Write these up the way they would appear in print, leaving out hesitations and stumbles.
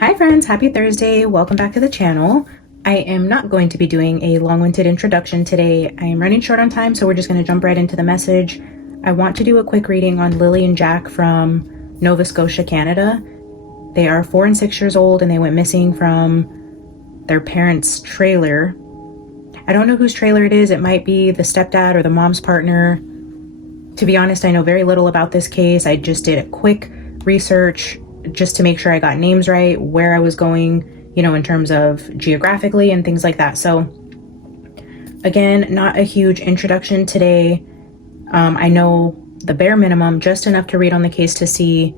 Hi friends, happy Thursday. Welcome back to the channel. I am not going to be doing a long-winded introduction today. I am running short on time, so we're just going to jump right into the message. I want to do a quick reading on Lily and Jack from Nova Scotia, Canada. They are 4 and 6 years old and they went missing from their parents' trailer. I don't know whose trailer it is. It might be the stepdad or the mom's partner. To be honest, I know very little about this case. I just did a quick research just to make sure I got names right, where I was going, you know, in terms of geographically and things like that. So again, not a huge introduction today. I know the bare minimum, just enough to read on the case to see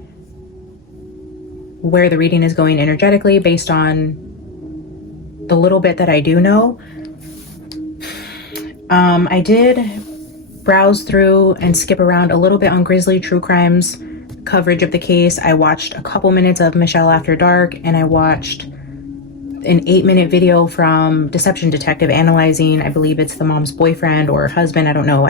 where the reading is going energetically based on the little bit that I do know. I did browse through and skip around a little bit on Grizzly True Crime's coverage of the case. I watched a couple minutes of Michelle After Dark, and I watched an 8-minute video from Deception Detective analyzing, I believe it's the mom's boyfriend or husband. I don't know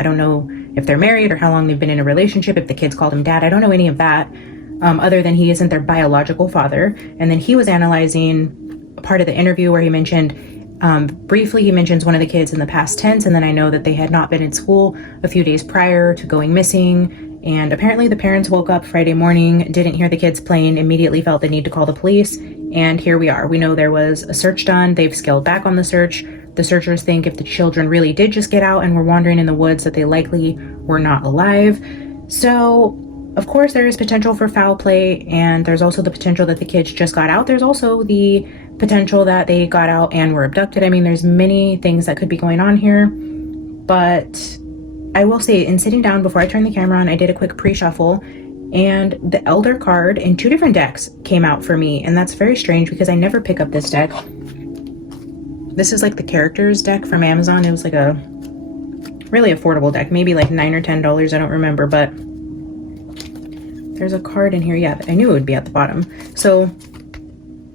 if they're married or how long they've been in a relationship, if the kids called him dad. I don't know any of that, other than he isn't their biological father. And then he was analyzing part of the interview where he mentioned, briefly, he mentions one of the kids in the past tense, and then I know that they had not been in school a few days prior to going missing. And apparently the parents woke up Friday morning, didn't hear the kids playing, immediately felt the need to call the police. And here we are. We know there was a search done. They've scaled back on the search. The searchers think if the children really did just get out and were wandering in the woods, that they likely were not alive. So, of course, there is potential for foul play, and there's also the potential that the kids just got out. There's also the potential that they got out and were abducted. I mean, there's many things that could be going on here, but I will say, in sitting down before I turned the camera on, I did a quick pre-shuffle, and the Elder card in 2 different decks came out for me, and that's very strange because I never pick up this deck. This is like the characters deck from Amazon. It was like a really affordable deck, maybe like $9 or $10, I don't remember, but there's a card in here. Yeah, I knew it would be at the bottom. So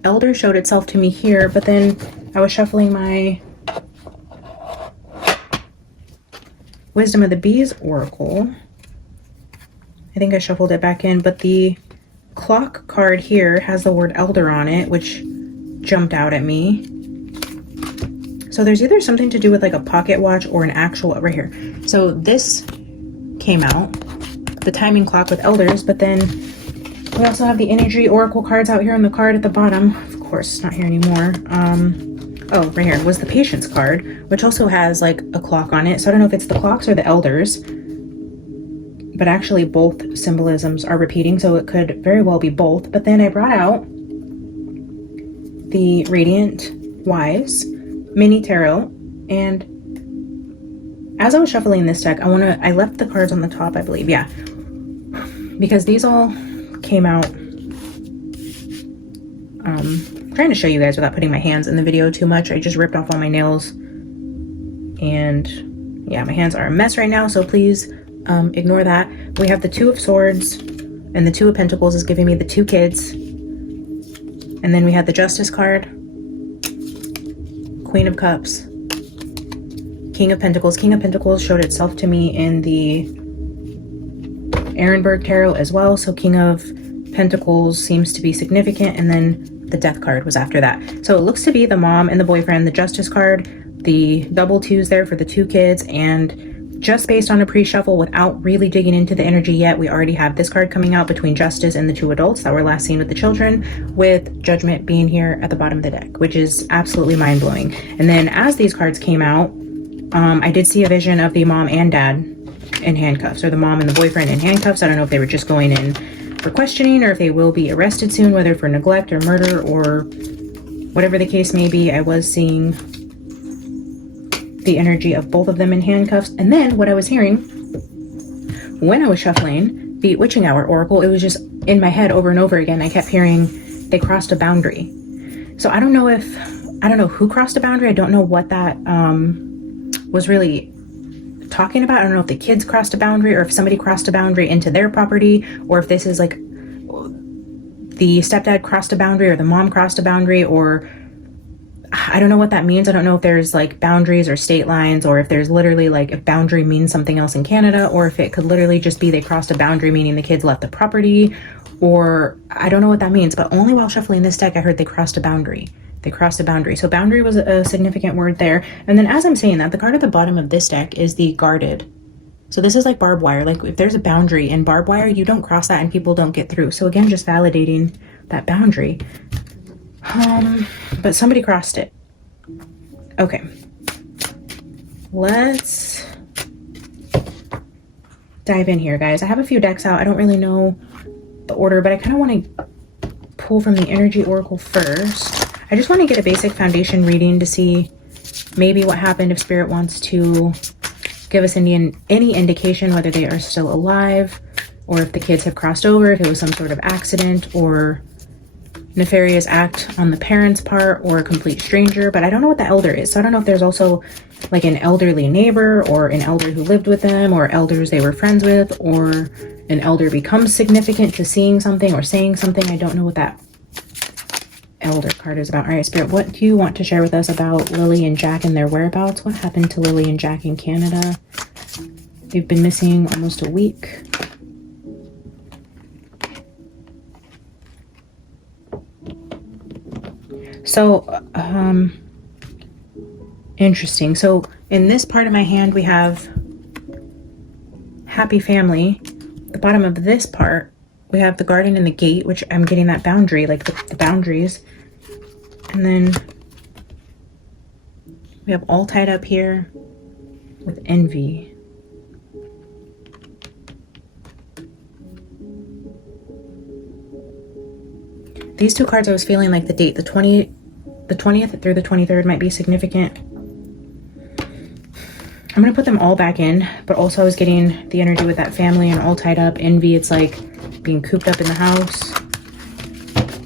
Elder showed itself to me here, but then I was shuffling my Wisdom of the Bees Oracle. I think I shuffled it back in, but the clock card here has the word Elder on it, which jumped out at me. So there's either something to do with like a pocket watch or an actual, right here. So this came out, the timing clock with elders, but then we also have the energy oracle cards out here on the card at the bottom. Of course, it's not here anymore. Oh, right here was the patience card, which also has like a clock on it. So I don't know if it's the clocks or the elders, but actually both symbolisms are repeating, so it could very well be both. But then I brought out the Radiant Wise mini tarot, and as I was shuffling this deck, I left the cards on the top, I believe, yeah, because these all came out. Trying to show you guys without putting my hands in the video too much. I just ripped off all my nails, and yeah, my hands are a mess right now, so please ignore that. We have the 2 of Swords, and the 2 of Pentacles is giving me the 2 kids, and then we had the Justice card, Queen of Cups, King of Pentacles. King of Pentacles showed itself to me in the Ehrenberg Tarot as well, so King of Pentacles seems to be significant, and then the Death card was after that. So it looks to be the mom and the boyfriend, the Justice card, the double 2s there for the 2 kids, and just based on a pre-shuffle without really digging into the energy yet, we already have this card coming out between Justice and the 2 adults that were last seen with the children, with Judgment being here at the bottom of the deck, which is absolutely mind-blowing. And then as these cards came out, I did see a vision of the mom and dad in handcuffs, or the mom and the boyfriend in handcuffs. I don't know if they were just going in for questioning or if they will be arrested soon, whether for neglect or murder or whatever the case may be. I was seeing the energy of both of them in handcuffs. And then what I was hearing when I was shuffling the Witching Hour Oracle, it was just in my head over and over again. I kept hearing they crossed a boundary. So I don't know who crossed a boundary. I don't know what that was really talking about. I don't know if the kids crossed a boundary or if somebody crossed a boundary into their property, or if this is like the stepdad crossed a boundary or the mom crossed a boundary, or I don't know what that means. I don't know if there's like boundaries or state lines, or if there's literally like if boundary means something else in Canada, or if it could literally just be they crossed a boundary meaning the kids left the property, or I don't know what that means, but only while shuffling this deck I heard they crossed a boundary. They crossed a boundary. So boundary was a significant word there. And then as I'm saying that, the card at the bottom of this deck is the guarded. So this is like barbed wire. Like if there's a boundary in barbed wire, you don't cross that and people don't get through. So again, just validating that boundary. But somebody crossed it. Okay. Let's dive in here, guys. I have a few decks out. I don't really know the order, but I kind of want to pull from the Energy Oracle first. I just want to get a basic foundation reading to see maybe what happened, if Spirit wants to give us any indication whether they are still alive, or if the kids have crossed over, if it was some sort of accident or nefarious act on the parents' part, or a complete stranger. But I don't know what the elder is, so I don't know if there's also like an elderly neighbor, or an elder who lived with them, or elders they were friends with, or an elder becomes significant to seeing something or saying something. I don't know what that elder card is about. All right, Spirit, what do you want to share with us about Lily and Jack and their whereabouts? What happened to Lily and Jack in Canada? They've been missing almost a week. So, interesting. So in this part of my hand, we have happy family. The bottom of this part, we have the garden and the gate, which I'm getting that boundary, like the boundaries. And then we have all tied up here with envy. These two cards, I was feeling like the date, the 20th through the 23rd might be significant. I'm going to put them all back in, but also I was getting the energy with that family and all tied up. Envy, it's like being cooped up in the house.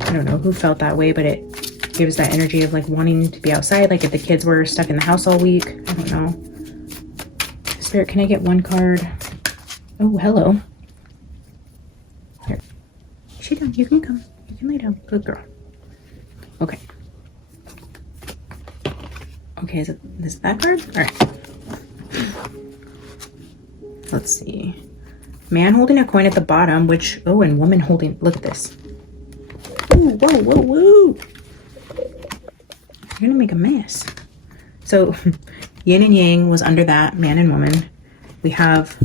I don't know who felt that way, but it gives that energy of like wanting to be outside, like if the kids were stuck in the house all week. I don't know. Spirit, can I get one card? Oh, hello. Here. Sit down. You can come. You can lay down. Good girl. Okay. Okay, is this that card? All right. Let's see. Man holding a coin at the bottom, which, oh, and woman holding, look at this. Ooh, whoa, whoa, whoa. You're gonna make a mess. So yin and yang was under that, man and woman. We have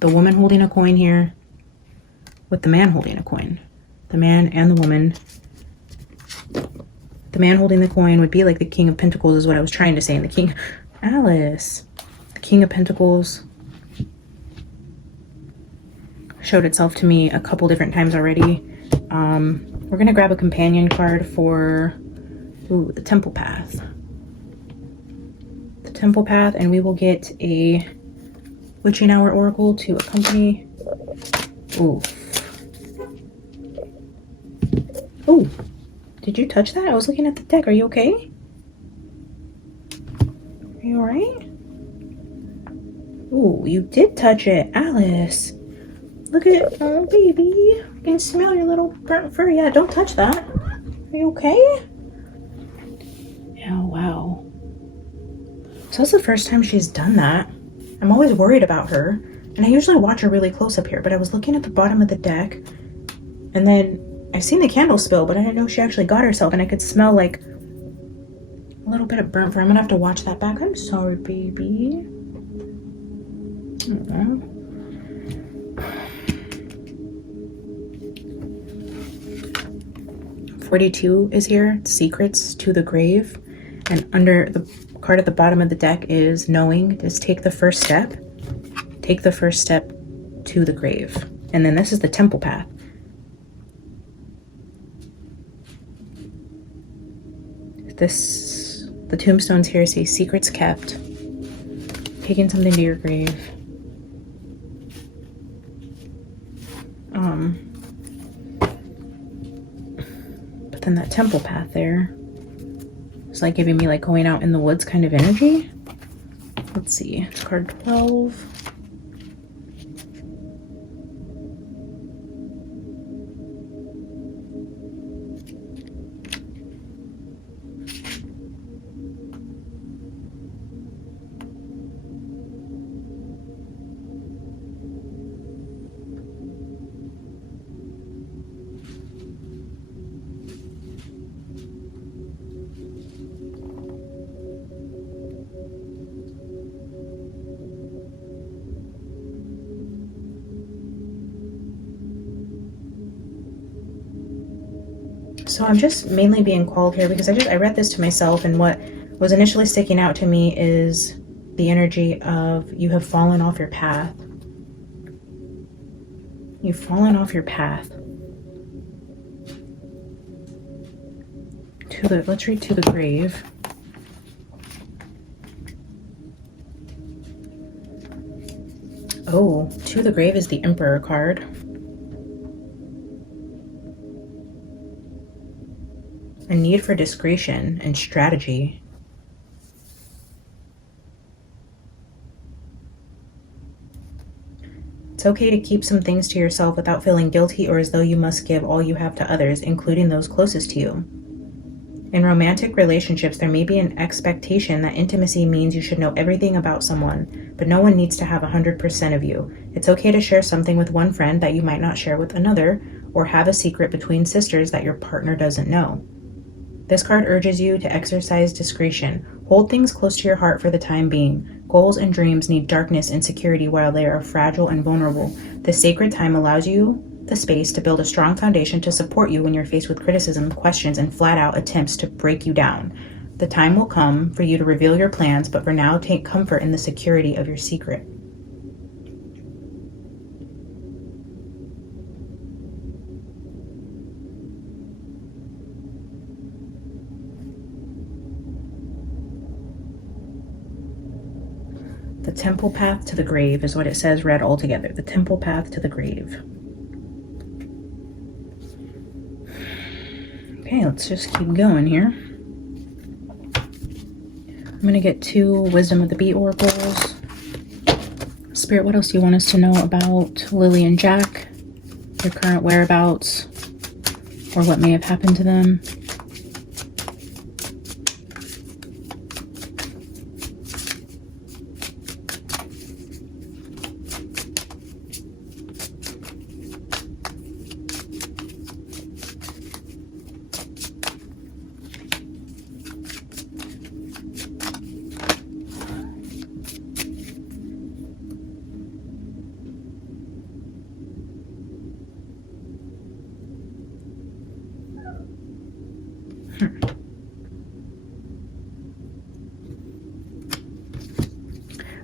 the woman holding a coin here with the man holding a coin. The man and the woman. The man holding the coin would be like the King of Pentacles is what I was trying to say. And the King, Alice, the King of Pentacles showed itself to me a couple different times already. We're gonna grab a companion card for the Temple Path. The Temple Path, and we will get a Witching Hour Oracle to accompany. Ooh. Ooh. Did you touch that? I was looking at the deck. Are you okay? Are you alright? Ooh, you did touch it, Alice. Look at, oh baby. I can smell your little burnt fur. Yeah, don't touch that. Are you okay? Oh, wow. So that's the first time she's done that. I'm always worried about her. And I usually watch her really close up here, but I was looking at the bottom of the deck. And then I've seen the candle spill, but I didn't know she actually got herself. And I could smell like a little bit of burnt fur. I'm gonna have to watch that back. I'm sorry, baby. Aww. 42 is here, secrets to the grave. And under the card at the bottom of the deck is knowing. Just take the first step. Take the first step to the grave. And then this is the Temple Path. The tombstones here say secrets kept. Taking something to your grave. But then that Temple Path there is like giving me like going out in the woods kind of energy. Let's see, it's card 12. So I'm just mainly being called here because I read this to myself, and what was initially sticking out to me is the energy of you have fallen off your path. You've fallen off your path. Let's read To the Grave. Oh, To the Grave is the Emperor card. A need for discretion and strategy. It's okay to keep some things to yourself without feeling guilty or as though you must give all you have to others, including those closest to you. In romantic relationships, there may be an expectation that intimacy means you should know everything about someone, but no one needs to have 100% of you. It's okay to share something with one friend that you might not share with another, or have a secret between sisters that your partner doesn't know. This card urges you to exercise discretion. Hold things close to your heart for the time being. Goals and dreams need darkness and security while they are fragile and vulnerable. This sacred time allows you the space to build a strong foundation to support you when you're faced with criticism, questions, and flat-out attempts to break you down. The time will come for you to reveal your plans, but for now, take comfort in the security of your secret. The temple path to the grave is what it says read all together. The temple path to the grave. Okay, let's just keep going here. I'm going to get 2 Wisdom of the Bee oracles. Spirit, what else do you want us to know about Lily and Jack? Their current whereabouts, or what may have happened to them?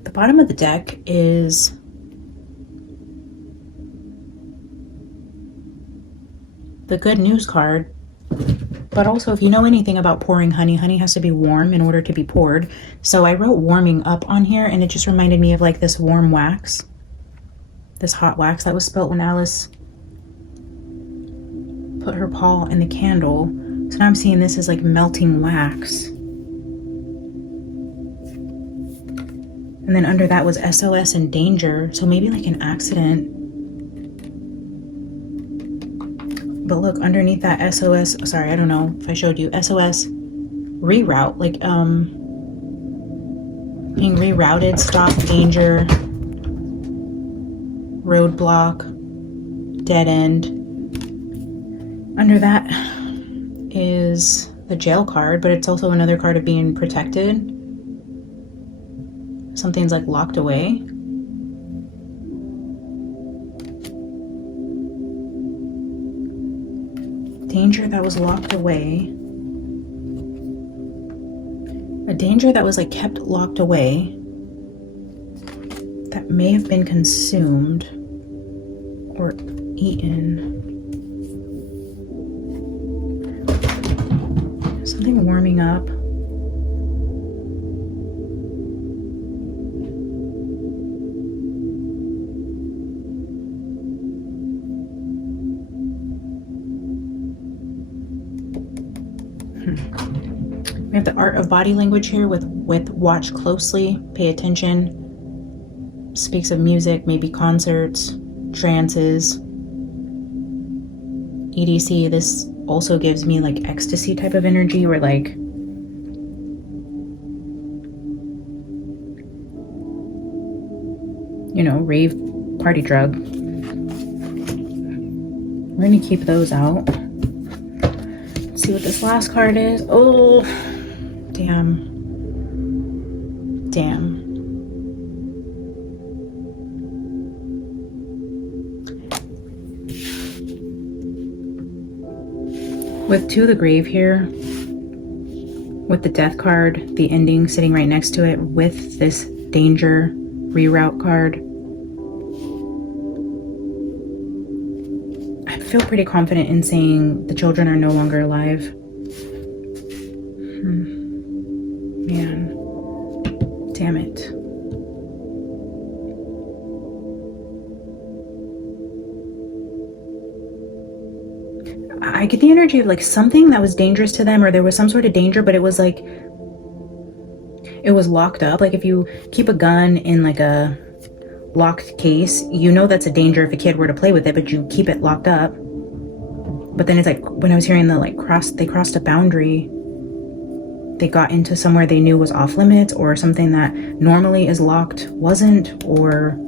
The bottom of the deck is the good news card, but also if you know anything about pouring honey, honey has to be warm in order to be poured. So I wrote warming up on here, and it just reminded me of like this warm wax, this hot wax that was spilt when Alice put her paw in the candle. So now I'm seeing this as like melting wax. And then under that was SOS and danger. So maybe like an accident. But look, underneath that SOS, sorry, I don't know if I showed you, SOS reroute, like being rerouted, stop, danger, roadblock, dead end. Under that is the jail card, but it's also another card of being protected. Something's like locked away. Danger that was locked away. A danger that was like kept locked away, that may have been consumed or eaten. Something warming up. We have the art of body language here with watch closely, pay attention. Speaks of music, maybe concerts, trances, EDC. This also gives me like ecstasy type of energy, or like rave party drug. We're gonna keep those out. Let's see what this last card is. Oh, damn. With To the Grave here, with the death card, the ending sitting right next to it, with this danger reroute card, I feel pretty confident in saying the children are no longer alive. Man, damn it. I get the energy of like something that was dangerous to them, or there was some sort of danger, but it was like, it was locked up. Like if you keep a gun in like a locked case, you know that's a danger if a kid were to play with it, but you keep it locked up. But then it's like when I was hearing the like they crossed a boundary, they got into somewhere they knew was off limits, or something that normally is locked wasn't, or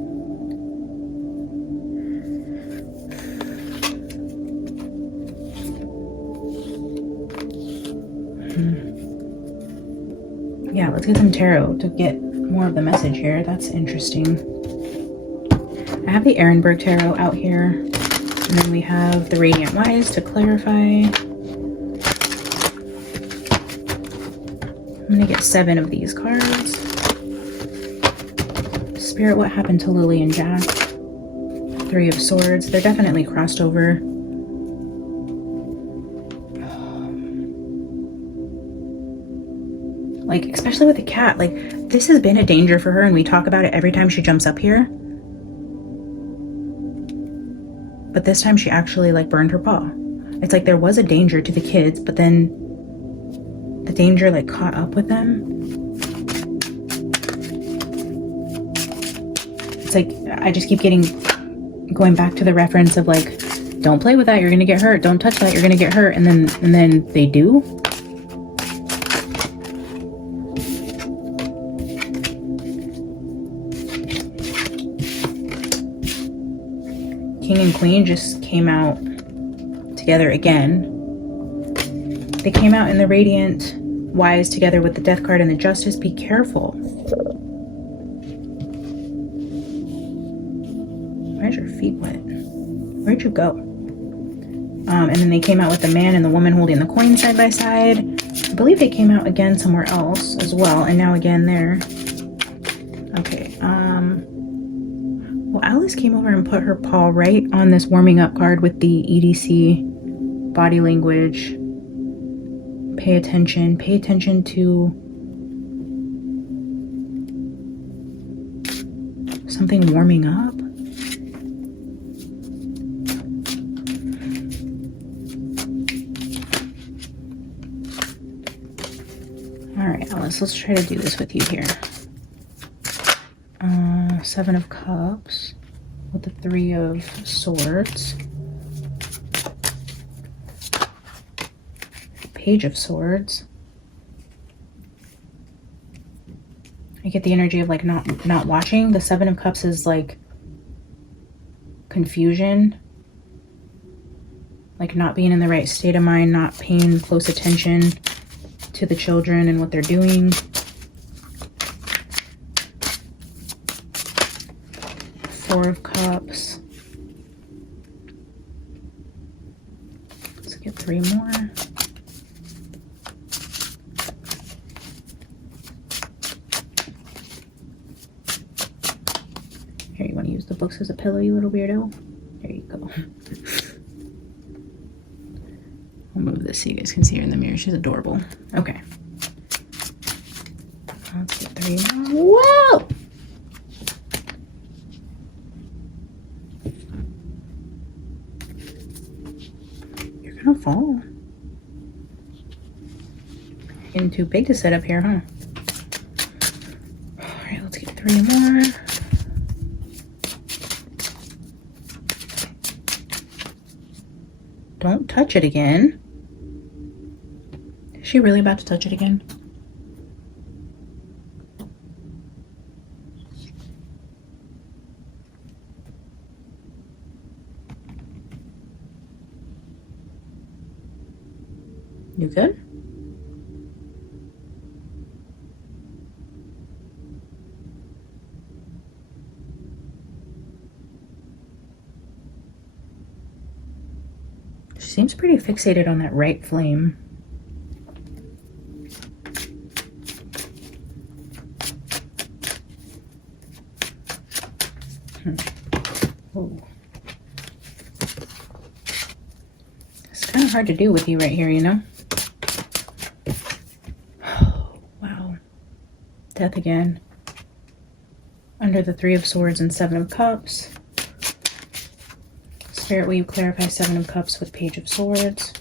yeah, let's get some tarot to get more of the message here. That's interesting. I have the Ehrenberg tarot out here, and then we have the Radiant Wise to clarify. I'm gonna get 7 of these cards. Spirit, what happened to Lily and Jack? 3 of Swords. They're definitely crossed over. Like, especially with the cat, like, this has been a danger for her, and we talk about it every time she jumps up here. But this time she actually, like, burned her paw. It's like there was a danger to the kids, but then the danger, like, caught up with them. It's like, I just keep going back to the reference of, like, don't play with that, you're gonna get hurt. Don't touch that, you're gonna get hurt. And then they do. King and Queen just came out together again. They came out in the Radiant Wise together with the Death card and the Justice. Be careful. Why's your feet wet? Where'd you go? And then they came out with the man and the woman holding the coin side by side. I believe they came out again somewhere else as well, and now again there. Okay, well, Alice came over and put her paw right on this warming up card with the EDC body language. Pay attention to something warming up. All right, Alice, let's try to do this with you here. 7 of Cups with the 3 of Swords. Page of Swords. I get the energy of like not watching. The 7 of Cups is like confusion, like not being in the right state of mind, not paying close attention to the children and what they're doing. 4 of Cups. Let's get 3 more. Here, you want to use the books as a pillow, you little weirdo? There you go. I'll move this so you guys can see her in the mirror. She's adorable. Okay. Let's get 3 more. Whoa! You're gonna fall. You're getting too big to sit up here, huh? Alright, let's get 3 more. Don't touch it again. Is she really about to touch it again? You good? Seems pretty fixated on that right flame. Oh. It's kind of hard to do with you right here, you know? Wow. Death again. Under the Three of Swords and Seven of Cups. Spirit, will you clarify Seven of Cups with Page of Swords?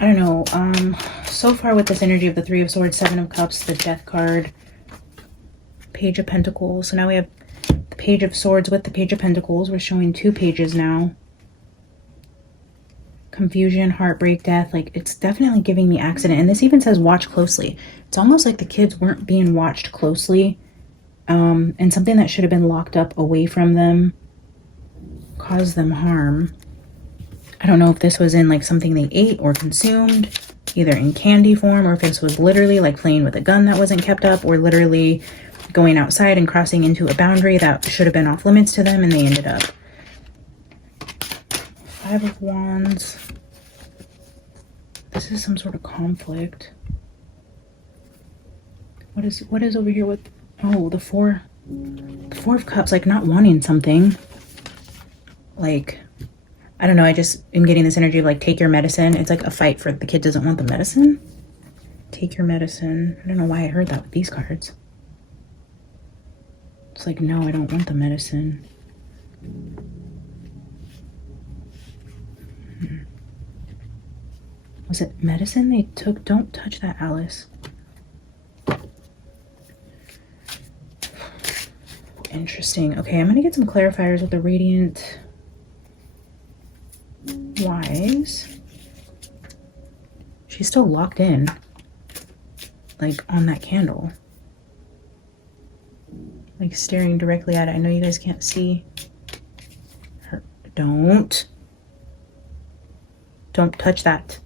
I don't know. So far with this energy of the Three of Swords, Seven of Cups, the Death card, Page of Pentacles. So now we have the Page of Swords with the Page of Pentacles. We're showing 2 pages now. Confusion, heartbreak, death. Like, it's definitely giving me accident. And this even says watch closely. It's almost like the kids weren't being watched closely. And something that should have been locked up away from them caused them harm. I don't know if this was in like something they ate or consumed, either in candy form, or if this was literally like playing with a gun that wasn't kept up, or literally going outside and crossing into a boundary that should have been off limits to them, and they ended up. Five of Wands. This is some sort of conflict. What is over here with, oh, the Four of Cups, like not wanting something. Like, I don't know, I just am getting this energy of like, take your medicine. It's like a fight for the kid doesn't want the medicine. Take your medicine. I don't know why I heard that with these cards. It's like, no, I don't want the medicine. Was it medicine they took? Don't touch that, Alice. Interesting. Okay, I'm gonna get some clarifiers with the Radiant Wise. She's still locked in, like on that candle, like staring directly at it. I know you guys can't see her. Don't touch that.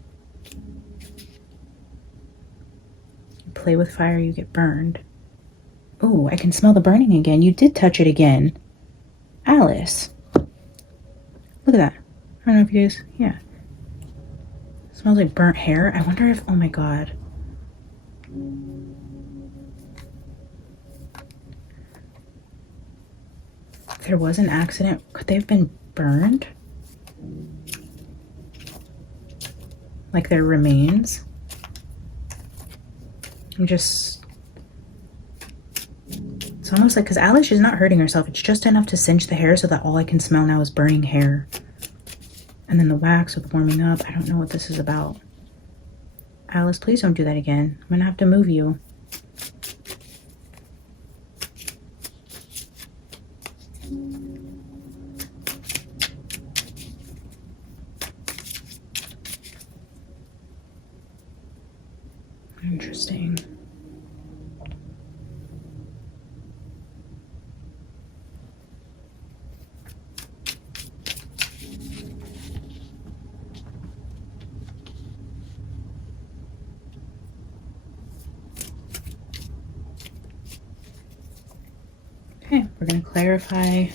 You play with fire, you get burned. Oh, I can smell the burning again. You did touch it again, Alice. Look at that. I don't know if you guys, yeah. It smells like burnt hair. I wonder if, oh my God. If there was an accident, could they have been burned? Like their remains? I'm just, it's almost like, because Alice is not hurting herself. It's just enough to cinch the hair so that all I can smell now is burning hair. And then the wax with warming up. I don't know what this is about. Alice, please don't do that again. I'm gonna have to move you. Interesting. Okay, we're going to clarify.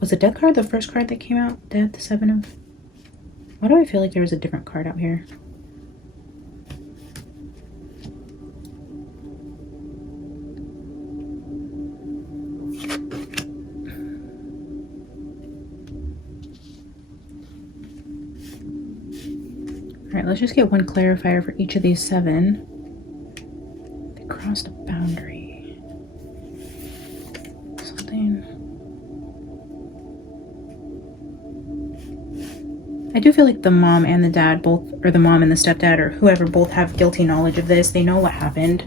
Was the death card the first card that came out? Death, Seven of... Why do I feel like there was a different card out here? Alright, let's just get one clarifier for each of these 7. They crossed a boundary. Something... I do feel like the mom and the dad both, or the mom and the stepdad, or whoever, both have guilty knowledge of this. They know what happened.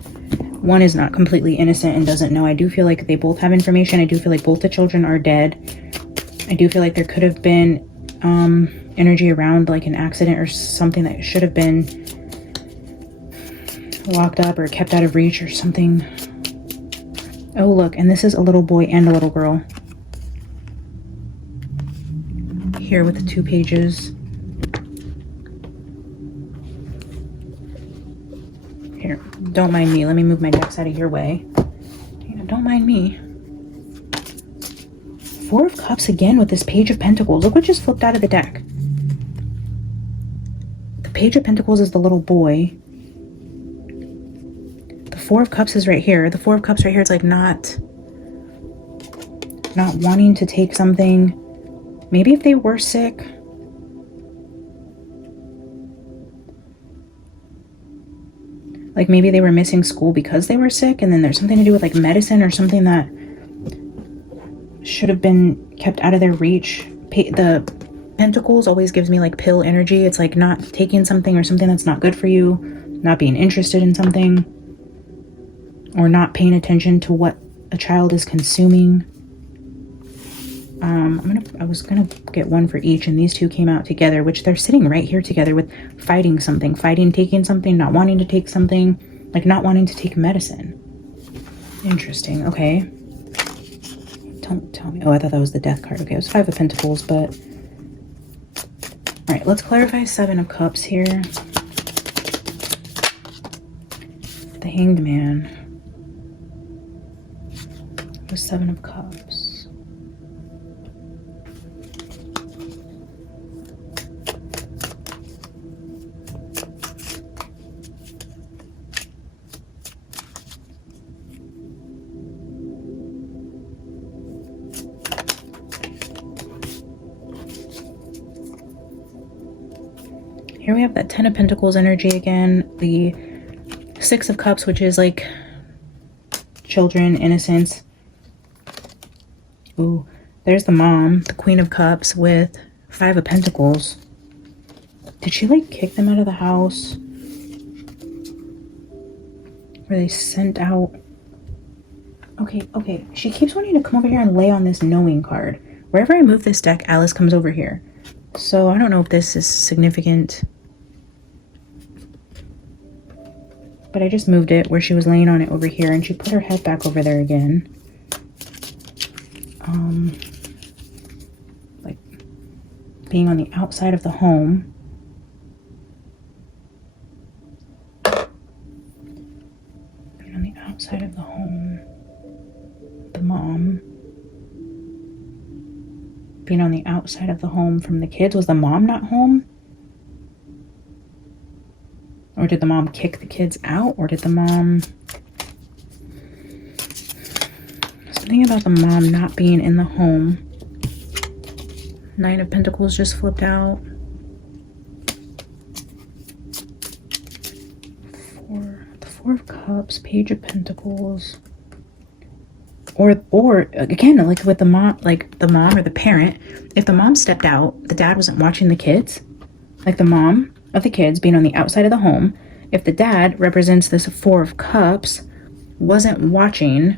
One is not completely innocent and doesn't know. I do feel like they both have information. I do feel like both the children are dead. I do feel like there could have been energy around like an accident or something that should have been locked up or kept out of reach or something. Oh, look, and this is a little boy and a little girl. Here with the 2 pages. Don't mind me. Let me move my decks out of your way. Don't mind me. Four of Cups again with this Page of Pentacles. Look what just flipped out of the deck. The Page of Pentacles is the little boy. The Four of Cups is right here. The Four of Cups right here, it's like not wanting to take something. Maybe if they were sick. Like maybe they were missing school because they were sick, and then there's something to do with like medicine or something that should have been kept out of their reach. The Pentacles always gives me like pill energy. It's like not taking something or something that's not good for you, not being interested in something, or not paying attention to what a child is consuming. I was gonna get one for each, and these two came out together, which they're sitting right here together with fighting something, taking something, not wanting to take something, like not wanting to take medicine. Interesting. Okay. Don't tell me. Oh, I thought that was the Death card. Okay, it was Five of Pentacles, but all right, let's clarify Seven of Cups here. The Hanged Man. The Seven of Cups. Here we have that Ten of Pentacles energy again. The Six of Cups, which is like children, innocence. Ooh, there's the mom, the Queen of Cups with Five of Pentacles. Did she like kick them out of the house? Were they sent out? Okay. She keeps wanting to come over here and lay on this Knowing card. Wherever I move this deck, Alice comes over here. So I don't know if this is significant. But I just moved it where she was laying on it over here, and she put her head back over there again. Like being on the outside of the home. Being on the outside of the home. The mom. Being on the outside of the home from the kids. Was the mom not home? Or did the mom kick the kids out? Or did the mom... Something about the mom not being in the home. Nine of Pentacles just flipped out. The Four of Cups, Page of Pentacles. Or again, like with the mom, or the parent, if the mom stepped out, the dad wasn't watching the kids. Like the mom of the kids being on the outside of the home, if the dad represents this Four of Cups, wasn't watching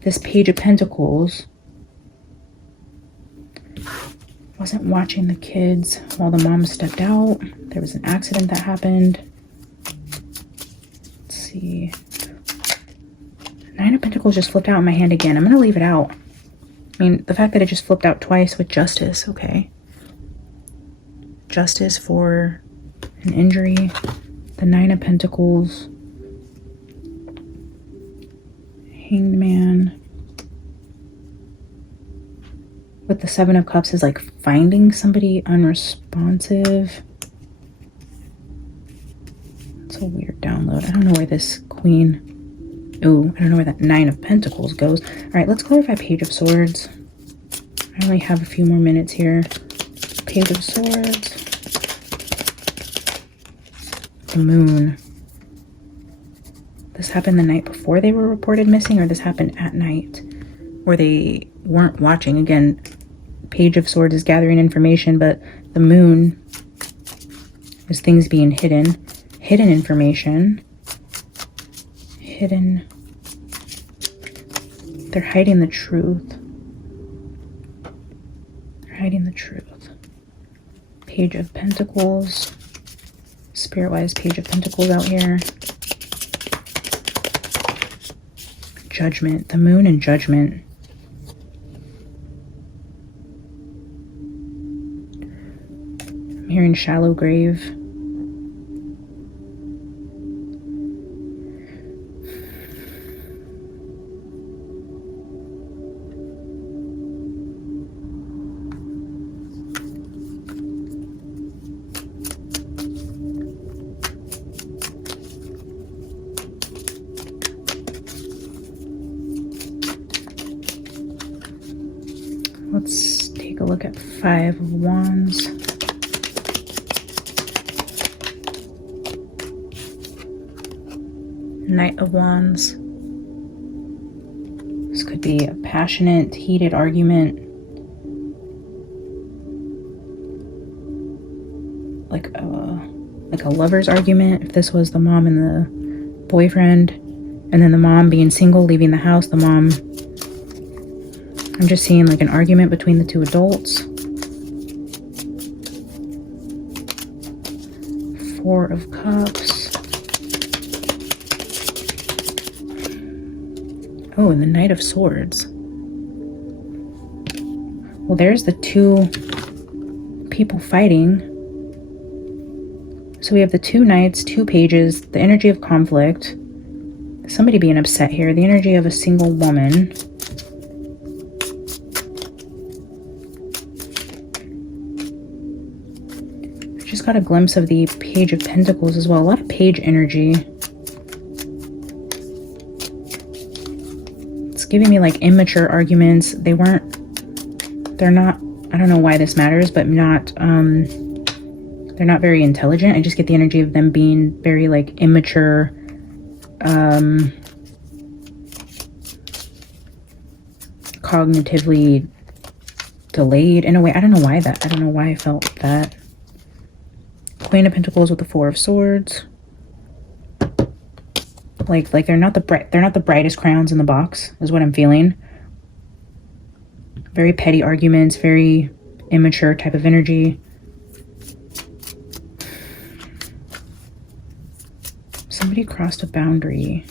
this Page of Pentacles, wasn't watching the kids while the mom stepped out, there was an accident that happened. Let's see. Nine of Pentacles just flipped out in my hand again. I'm going to leave it out. I mean, the fact that it just flipped out twice with Justice, okay. Justice for an injury. The Nine of Pentacles. Hanged Man. With the Seven of Cups is like finding somebody unresponsive. It's a weird download. I don't know where this Queen... Ooh, I don't know where that Nine of Pentacles goes. All right, let's clarify Page of Swords. I only have a few more minutes here. Page of Swords. The Moon. This happened the night before they were reported missing, or this happened at night where they weren't watching? Again, Page of Swords is gathering information, but the Moon is things being hidden. Hidden information. Hidden. They're hiding the truth. They're hiding the truth. Page of Pentacles. Spirit-wise, Page of Pentacles out here. Judgment. The Moon and Judgment. I'm hearing Shallow Grave. Let's take a look at Five of Wands. Knight of Wands. This could be a passionate, heated argument. Like a lover's argument. If this was the mom and the boyfriend, and then the mom being single, leaving the house, the mom... I'm just seeing like an argument between the two adults. Four of Cups. Oh, and the Knight of Swords. Well, there's the two people fighting. So we have the two knights, two pages, the energy of conflict. Somebody being upset here. The energy of a single woman. Just got a glimpse of the Page of Pentacles as well. A lot of page energy. It's giving me like immature arguments. They're not, I don't know why this matters, but they're not very intelligent. I just get the energy of them being very like immature, cognitively delayed in a way. I don't know why I felt that. Queen of Pentacles with the Four of Swords. Like they're not the brightest crowns in the box, is what I'm feeling. Very petty arguments, very immature type of energy. Somebody crossed a boundary.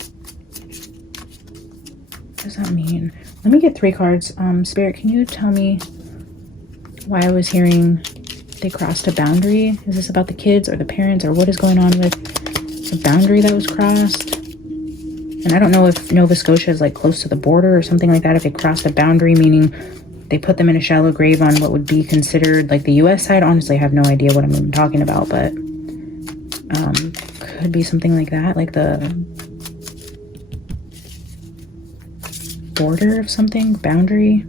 What does that mean? Let me get 3 cards. Spirit, can you tell me why I was hearing they crossed a boundary? Is this about the kids or the parents, or what is going on with the boundary that was crossed? And I don't know if Nova Scotia is like close to the border or something like that. If they crossed a boundary, meaning they put them in a shallow grave on what would be considered like the US side. Honestly, I have no idea what I'm even talking about, but could be something like that, like the border of something, boundary.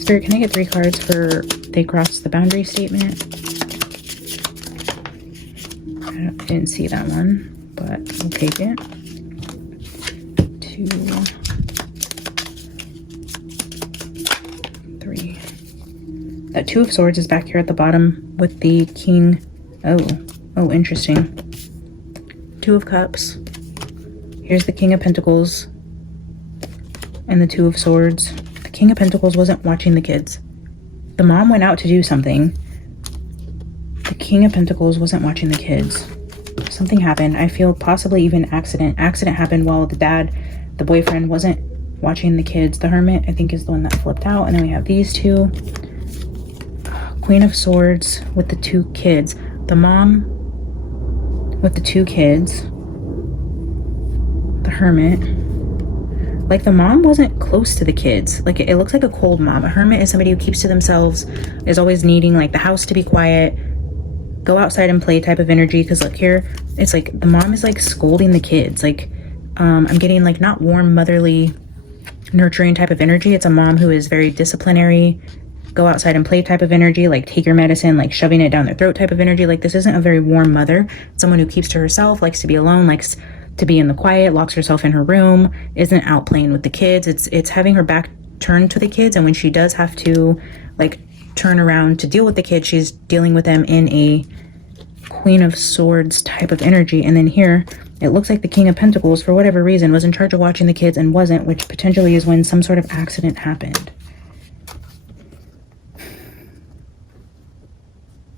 Spirit, can I get 3 cards for they crossed the boundary statement? I didn't see that one, but we'll take it. 2, 3. That Two of Swords is back here at the bottom with the King. Oh, interesting. 2 of Cups. Here's the King of Pentacles and the Two of Swords. The King of Pentacles wasn't watching the kids. The mom went out to do something. The King of Pentacles wasn't watching the kids. Something happened. I feel possibly even accident. Accident happened while the boyfriend wasn't watching the kids. The Hermit, I think, is the one that flipped out. And then we have these two. Queen of Swords with the 2 kids. The mom with the 2 kids. The Hermit. Like, the mom wasn't close to the kids. Like, it looks like a cold mom. A hermit is somebody who keeps to themselves, is always needing, like, the house to be quiet, go outside and play type of energy. Because, look, here, it's like the mom is, like, scolding the kids. Like, I'm getting, like, not warm, motherly, nurturing type of energy. It's a mom who is very disciplinary, go outside and play type of energy, like, take your medicine, like, shoving it down their throat type of energy. Like, this isn't a very warm mother. Someone who keeps to herself, likes to be alone, likes to be in the quiet, locks herself in her room, isn't out playing with the kids. It's having her back turned to the kids, and when she does have to like turn around to deal with the kids, she's dealing with them in a Queen of Swords type of energy. And then here it looks like the King of Pentacles, for whatever reason, was in charge of watching the kids and wasn't, which potentially is when some sort of accident happened.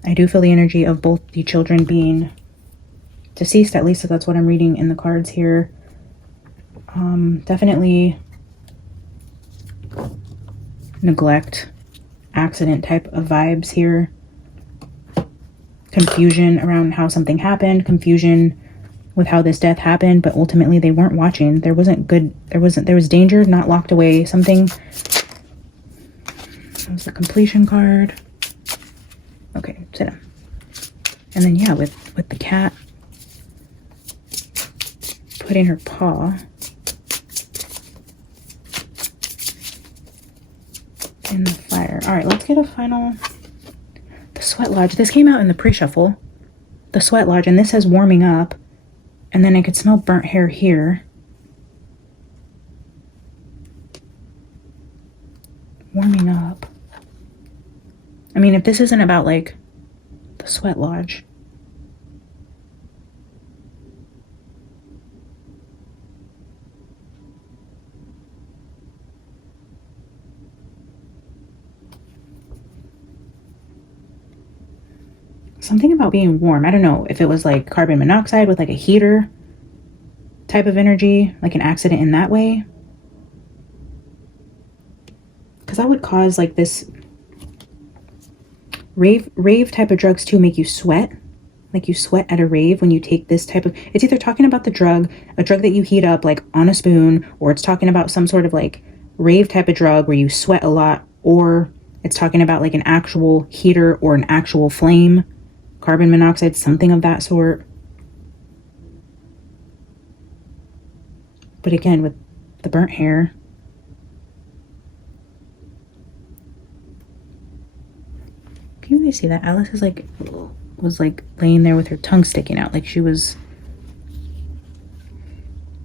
I do feel the energy of both the children being deceased, at least that's what I'm reading in the cards here. Definitely neglect, accident type of vibes here. Confusion around how something happened, confusion with how this death happened, but ultimately they weren't watching. There was danger, not locked away, something. That was the completion card. Okay, sit down. And then yeah, with the cat putting her paw in the fire. All right, let's get a final. The Sweat Lodge. This came out in the pre-shuffle. The Sweat Lodge, and this says warming up. And then I could smell burnt hair here. Warming up. I mean, if this isn't about, like, the Sweat Lodge. Something about being warm. I don't know if it was like carbon monoxide with like a heater type of energy, like an accident in that way. Because that would cause like this rave type of drugs too make you sweat. Like you sweat at a rave when you take this type of, it's either talking about the drug, a drug that you heat up like on a spoon, or it's talking about some sort of like rave type of drug where you sweat a lot, or it's talking about like an actual heater or an actual flame. Carbon monoxide, something of that sort. But again, with the burnt hair. Can you guys see that? Alice is like, was like laying there with her tongue sticking out. Like she was,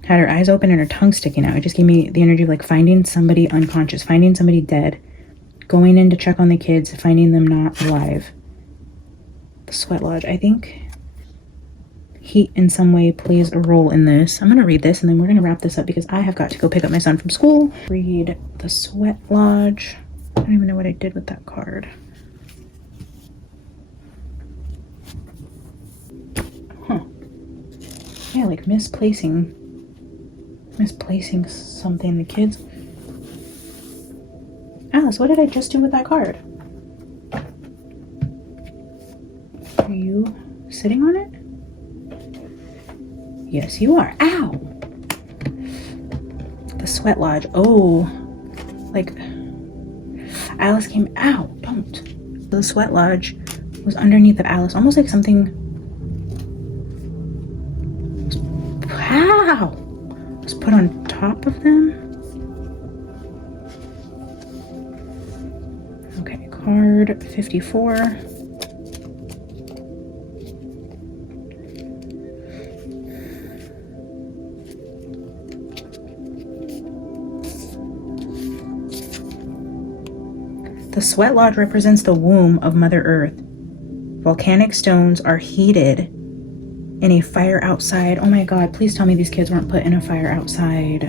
had her eyes open and her tongue sticking out. It just gave me the energy of like finding somebody unconscious, finding somebody dead, going in to check on the kids, finding them not alive. Sweat Lodge. I think heat in some way plays a role in this. I'm going to read this and then we're going to wrap this up because I have got to go pick up my son from school. Read the Sweat Lodge. I don't even know what I did with that card. Huh. Yeah, like misplacing something. The kids. Alice, what did I just do with that card? Are you sitting on it? Yes, you are. Ow! The Sweat Lodge. Oh, like Alice came out. Don't. The Sweat Lodge was underneath of Alice, almost like something. Wow! Was put on top of them. Okay, card 54. The Sweat Lodge represents the womb of Mother Earth. Volcanic stones are heated in a fire outside. Oh my God, please tell me these kids weren't put in a fire outside.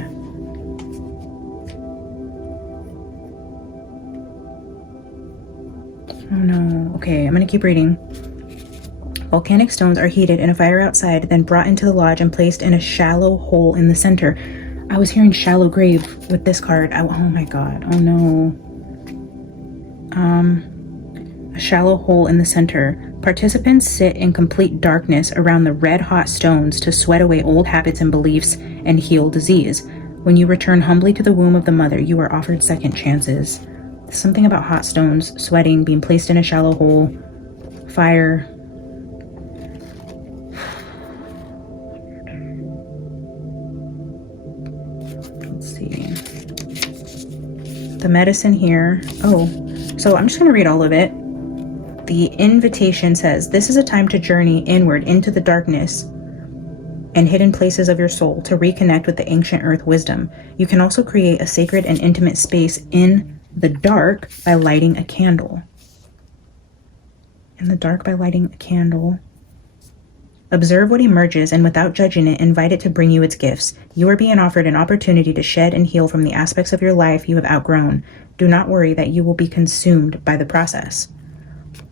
Oh no. Okay, I'm gonna keep reading. Volcanic stones are heated in a fire outside, then brought into the lodge and placed in a shallow hole in the center. I was hearing shallow grave with this card. Oh my God. Oh no. A shallow hole in the center. Participants sit in complete darkness around the red-hot stones to sweat away old habits and beliefs and heal disease. When you return humbly to the womb of the mother, you are offered second chances. Something about hot stones, sweating, being placed in a shallow hole, fire. Let's see. The medicine here. Oh. So I'm just going to read all of it. The invitation says, this is a time to journey inward into the darkness and hidden places of your soul to reconnect with the ancient earth wisdom. You can also create a sacred and intimate space in the dark by lighting a candle. In the dark by lighting a candle. Observe what emerges and without judging it, invite it to bring you its gifts. You are being offered an opportunity to shed and heal from the aspects of your life you have outgrown. Do not worry that you will be consumed by the process.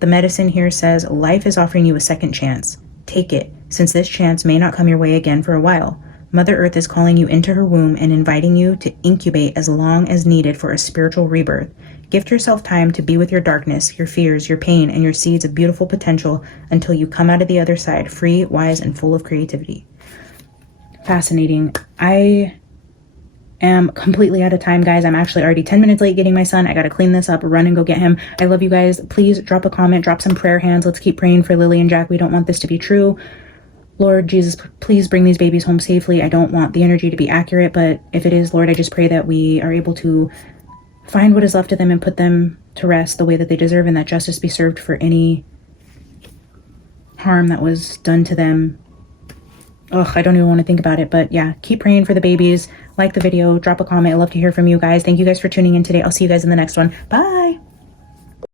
The medicine here says, life is offering you a second chance. Take it, since this chance may not come your way again for a while. Mother Earth is calling you into her womb and inviting you to incubate as long as needed for a spiritual rebirth. Gift yourself time to be with your darkness, your fears, your pain, and your seeds of beautiful potential until you come out of the other side free, wise, and full of creativity. Fascinating. I am completely out of time, guys. I'm actually already 10 minutes late getting my son. I gotta clean this up, run and go get him. I love you guys. Please drop a comment, drop some prayer hands. Let's keep praying for Lily and Jack. We don't want this to be true. Lord Jesus, please bring these babies home safely. I don't want the energy to be accurate, but if it is, Lord, I just pray that we are able to find what is left of them and put them to rest the way that they deserve, and that justice be served for any harm that was done to them. Ugh, I don't even want to think about it. But yeah, keep praying for the babies. Like the video, drop a comment. I love to hear from you guys. Thank you guys for tuning in today. I'll see you guys in the next one. Bye.